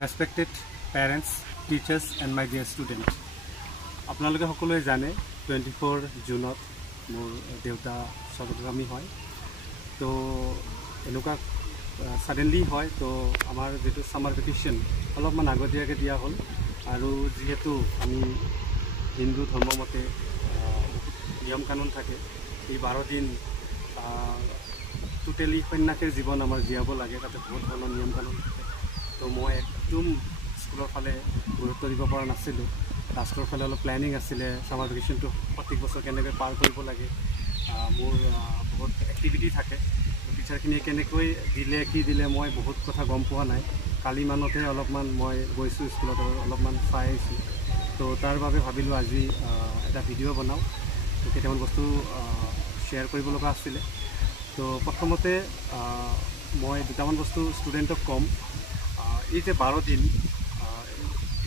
Respected parents, teachers and my dear student. আপোনালোকে সকলোৱে জানে 24 জুনত মোৰ দেউতা স্বৰ্গগামী হয়। তো এনেকুৱা সাডেনলি হয়, তো আমাৰ যেটো সামাৰ ভেকেশন অলপমান আগতীয়াকৈ দিয়া হ'ল আৰু যেহেতু আমি হিন্দু ধৰ্মমতে নিয়ম কানুন থাকে, এই 12 দিন টোটেলি সন্ন্যাসীৰ জীৱন আমাৰ জীয়াব লাগে, তাতে বহুত ধৰণৰ নিয়ম কানুন থাকে। তো মই একদম স্কুলৰ ফালে গুৰুত্ব দিব পৰা নাছিলোঁ। লাষ্টৰ ফালে অলপ প্লেনিং আছিলে সামাৰ ভেকেশনটো প্ৰত্যেক বছৰ কেনেকৈ পাৰ কৰিব লাগে। মোৰ বহুত এক্টিভিটি থাকে, টিচাৰখিনিয়ে কেনেকৈ দিলে কি দিলে মই বহুত কথা গম পোৱা নাই। কালি মানতে অলপমান মই গৈছোঁ স্কুলত আৰু অলপমান চাই আহিছোঁ। তো তাৰ বাবে ভাবিলোঁ আজি এটা ভিডিঅ' বনাওঁ। তো কেইটামান বস্তু শ্বেয়াৰ কৰিব লগা আছিলে। তো প্ৰথমতে মই দুটামান বস্তু ষ্টুডেণ্টক ক'ম। এই যে 12 দিন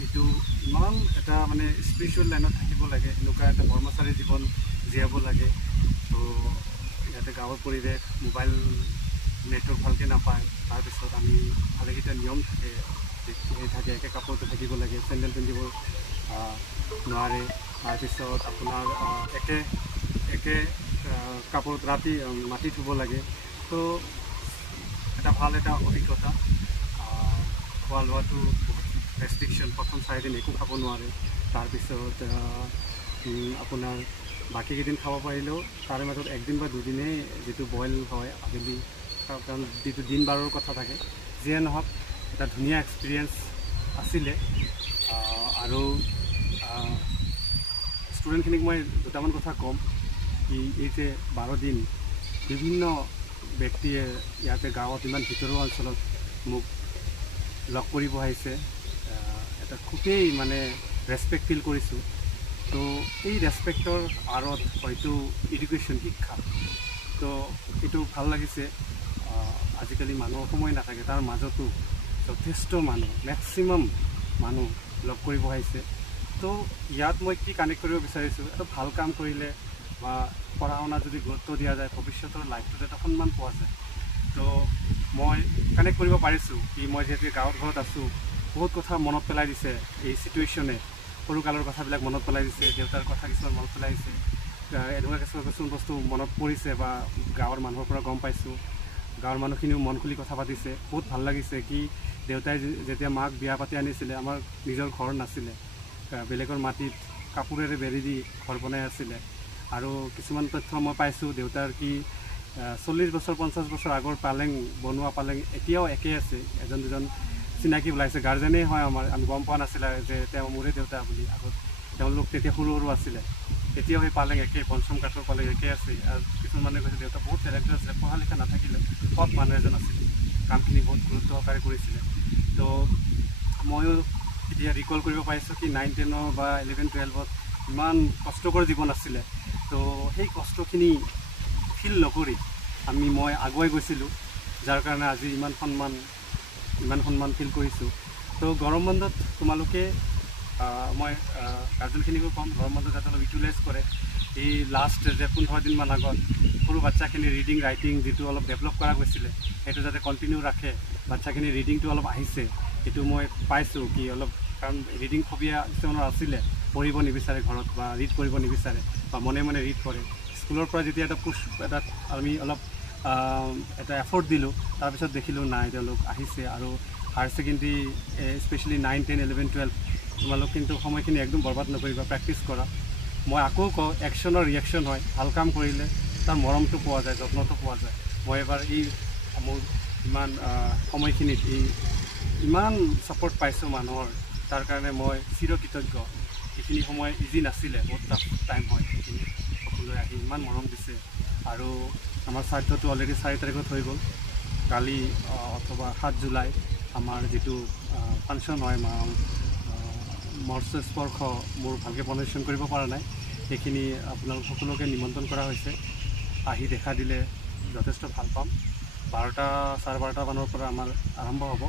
এইটো ইমান এটা মানে স্পিৰিচুৱেল লাইনত থাকিব লাগে, এনেকুৱা এটা কৰ্মচাৰী জীৱন জীয়াব লাগে। তো ইয়াতে গাঁৱৰ পৰিৱেশ, মোবাইল নেটৱৰ্ক ভালকৈ নাপায়। তাৰপিছত আমি ভালেকেইটা নিয়ম থাকে, একে কাপোৰতে থাকিব লাগে, চেণ্ডেল পিন্ধিব নোৱাৰে। তাৰপিছত আপোনাৰ একে কাপোৰত ৰাতি মাটি ধুব লাগে। তো এটা ভাল এটা অভিজ্ঞতা। খোৱা লোৱাটো বহুত ৰেষ্ট্ৰিকশ্যন, প্ৰথম 4 দিন একো খাব নোৱাৰে। তাৰপিছত আপোনাৰ বাকীকেইদিন খাব পাৰিলেও তাৰে মাজত একদিন বা দুদিনেই যিটো বইল হয় আবেলি, কাৰণ যিটো দিন বাৰৰ কথা থাকে। যিয়ে নহওক এটা ধুনীয়া এক্সপিৰিয়েঞ্চ আছিলে। আৰু ষ্টুডেণ্টখিনিক মই দুটামান কথা ক'ম কি এই যে 12 দিন বিভিন্ন ব্যক্তিয়ে ইয়াতে গাঁৱত ইমান ভিতৰুৱা অঞ্চলত মোক লগ কৰিব আহিছে, এটা খুবেই মানে ৰেচপেক্ট ফিল কৰিছোঁ। তো এই ৰেচপেক্টৰ আঁৰত হয়তো এডুকেশ্যন, শিক্ষা, তো এইটো ভাল লাগিছে। আজিকালি মানুহৰ সময় নাথাকে, তাৰ মাজতো যথেষ্ট মানুহ, মেক্সিমাম মানুহ লগ কৰিব আহিছে। তো ইয়াত মই কি কানেক্ট কৰিব বিচাৰিছোঁ, এটা ভাল কাম কৰিলে বা পঢ়া শুনা যদি গুৰুত্ব দিয়া যায়, ভৱিষ্যতৰ লাইফটোত এটা সন্মান পোৱা যায়। তো মই কানেক্ট কৰিব পাৰিছোঁ কি মই যিহেতু গাঁৱৰ ঘৰত আছোঁ, বহুত কথা মনত পেলাই দিছে এই চিটুৱেশ্যনে। সৰুকালৰ কথাবিলাক মনত পেলাই দিছে, দেউতাৰ কথা কিছুমান মনত পেলাই দিছে, এনেকুৱা কিছুমান বস্তু মনত পৰিছে বা গাঁৱৰ মানুহৰ পৰা গম পাইছোঁ। গাঁৱৰ মানুহখিনিও মন খুলি কথা পাতিছে, বহুত ভাল লাগিছে। কি দেউতাই যেতিয়া মাক বিয়া পাতি আনিছিলে, আমাৰ নিজৰ ঘৰ নাছিলে, বেলেগৰ মাটিত কাপোৰেৰে বেৰি দি ঘৰ বনাই আছিলে। আৰু কিছুমান তথ্য মই পাইছোঁ দেউতাৰ কি 40 বছৰ 50 বছৰ আগৰ পালেং বনোৱা পালেং এতিয়াও একে আছে। এজন দুজন চিনাকি ওলাইছে, গাৰ্জেনেই হয় আমাৰ, আমি গম পোৱা নাছিলে যে তেওঁ মোৰে দেউতা বুলি। আগত তেওঁলোক তেতিয়া সৰু সৰু আছিলে, এতিয়াও সেই পালেং একে, পঞ্চম কাঠৰ পালেং একে আছে। আৰু কিছুমান মানুহে কৈছে দেউতা বহুত টেলেণ্টেড আছিলে, পঢ়া লিখা নাথাকিলে সৎ মানুহ এজন আছিলে, কামখিনি বহুত গুৰুত্ব সহকাৰে কৰিছিলে। তো ময়ো এতিয়া ৰিকল কৰিব পাৰিছোঁ কি 9, 10 বা 11, 12ত ইমান কষ্টকৰ জীৱন আছিলে। তো সেই কষ্টখিনি ফিল নকৰি মই আগুৱাই গৈছিলোঁ, যাৰ কাৰণে আজি ইমান সন্মান ফিল কৰিছোঁ। তো গৰম বন্ধত তোমালোকে মই গাৰ্জেনখিনিকো ক'ম, গৰম বন্ধত যাতে অলপ ইউটিলাইজ কৰে। এই লাষ্ট যে 15 দিনমান আগত সৰু বাচ্চাখিনি ৰিডিং ৰাইটিং যিটো অলপ ডেভেলপ কৰা গৈছিলে, সেইটো যাতে কণ্টিনিউ ৰাখে। বাচ্চাখিনি ৰিডিংটো অলপ আহিছে, সেইটো মই পাইছোঁ কি অলপ, কাৰণ ৰিডিং ফবিয়া কিছুমানৰ আছিলে, পঢ়িব নিবিচাৰে ঘৰত বা ৰিড কৰিব নিবিচাৰে বা মনে মনে ৰিড কৰে। স্কুলৰ পৰা যেতিয়া এটা আমি অলপ এটা এফৰ্ট দিলোঁ, তাৰপিছত দেখিলোঁ নাই তেওঁলোক আহিছে। আৰু হায়াৰ ছেকেণ্ডেৰী স্পেচিয়েলি 9, 10, 11, 12 তোমালোক কিন্তু সময়খিনি একদম বৰবাদ নকৰিবা, প্ৰেক্টিছ কৰা। মই আকৌ কওঁ একশ্যনৰ ৰিয়েকশ্যন হয়, ভাল কাম কৰিলে তাৰ মৰমটো পোৱা যায়, যত্নটো পোৱা যায়। মই এবাৰ মোৰ ইমান সময়খিনিত ইমান ছাপৰ্ট পাইছোঁ মানুহৰ, তাৰ কাৰণে মই চিৰকৃতজ্ঞ। এইখিনি সময় ইজি নাছিলে, বহুত টাফ টাইম হয়। এইখিনি সকলোৱে আহি ইমান মৰম দিছে। আৰু আমাৰ শ্ৰাদ্ধটো অলৰেডি 4 তাৰিখত হৈ গ'ল। কালি অথবা 7 জুলাই আমাৰ যিটো ফাংচন হয়, মৎস্য স্পৰ্শ, মোৰ ভালকৈ প্ৰনাউন্সিয়েশ্যন কৰিব পৰা নাই, সেইখিনি আপোনালোক সকলোকে নিমন্ত্ৰণ কৰা হৈছে। আহি দেখা দিলে যথেষ্ট ভাল পাম। 12টা 12:30 মানৰ পৰা আমাৰ আৰম্ভ হ'ব,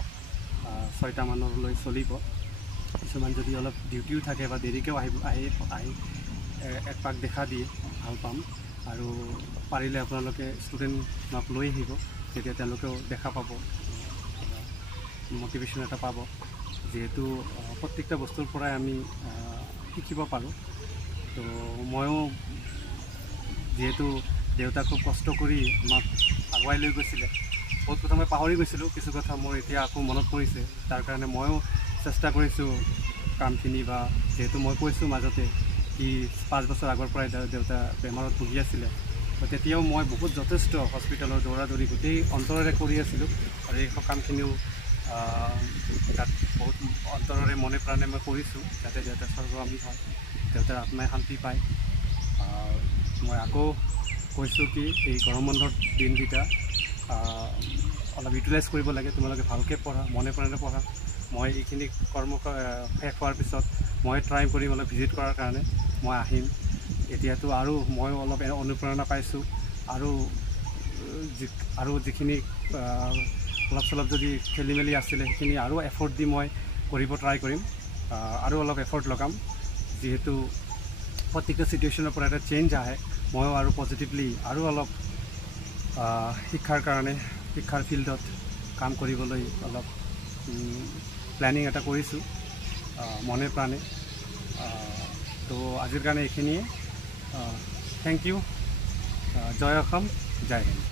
6টা মানলৈ চলিব। কিছুমান যদি অলপ ডিউটিও থাকে বা দেৰিকৈও আহি এক পাক দেখা দিয়ে ভাল পাম। আৰু পাৰিলে আপোনালোকে ষ্টুডেণ্টক লৈ আহিব, তেতিয়া তেওঁলোকেও দেখা পাব, মোটিভেশ্যন এটা পাব। যিহেতু প্ৰত্যেকটা বস্তুৰ পৰাই আমি শিকিব পাৰোঁ। তো ময়ো যিহেতু দেউতাক খুব কষ্ট কৰি আমাক আগুৱাই লৈ গৈছিলে, বহুত কথা মই পাহৰি গৈছিলোঁ, কিছু কথা মোৰ এতিয়া আকৌ মনত পৰিছে। তাৰ কাৰণে ময়ো চেষ্টা কৰিছোঁ কামখিনি, বা যিহেতু মই কৈছোঁ মাজতে কি 5 বছৰ আগৰ পৰাই দেউতা বেমাৰত ভুগি আছিলে, তো তেতিয়াও মই বহুত যথেষ্ট হস্পিটেলৰ দৌৰা দৌৰি গোটেই অন্তৰেৰে কৰি আছিলোঁ। আৰু এই কামখিনিও তাত বহুত অন্তৰেৰে মনে প্ৰাণে মই কৰিছোঁ, যাতে দেউতা স্বৰ্গগামী হয়, দেউতাৰ আত্মাই শান্তি পায়। মই আকৌ কৈছোঁ কি এই গৰম বন্ধৰ দিনকেইটা অলপ ইউটিলাইজ কৰিব লাগে। তোমালোকে ভালকৈ পঢ়া, মনে প্ৰাণে পঢ়া। মই এইখিনি কৰ্ম শেষ হোৱাৰ পিছত মই ট্ৰাই কৰিম অলপ ভিজিট কৰাৰ কাৰণে, মই আহিম। এতিয়াতো আৰু ময়ো অলপ অনুপ্ৰেৰণা পাইছোঁ, আৰু যিখিনি অলপ চলপ যদি খেলি মেলি আছিলে সেইখিনি আৰু এফৰ্ট দি মই কৰিব ট্ৰাই কৰিম, আৰু অলপ এফৰ্ট লগাম। যিহেতু প্ৰত্যেকটা ছিটুৱেশ্যনৰ পৰা এটা চেঞ্জ আহে, ময়ো আৰু পজিটিভলি আৰু অলপ শিক্ষাৰ ফিল্ডত কাম কৰিবলৈ অলপ প্লেনিং এটা কৰিছোঁ মনে প্ৰাণে। তো আজিৰ কাৰণে এইখিনিয়ে। Thank you. জয় অসম, জয় হিন্দ।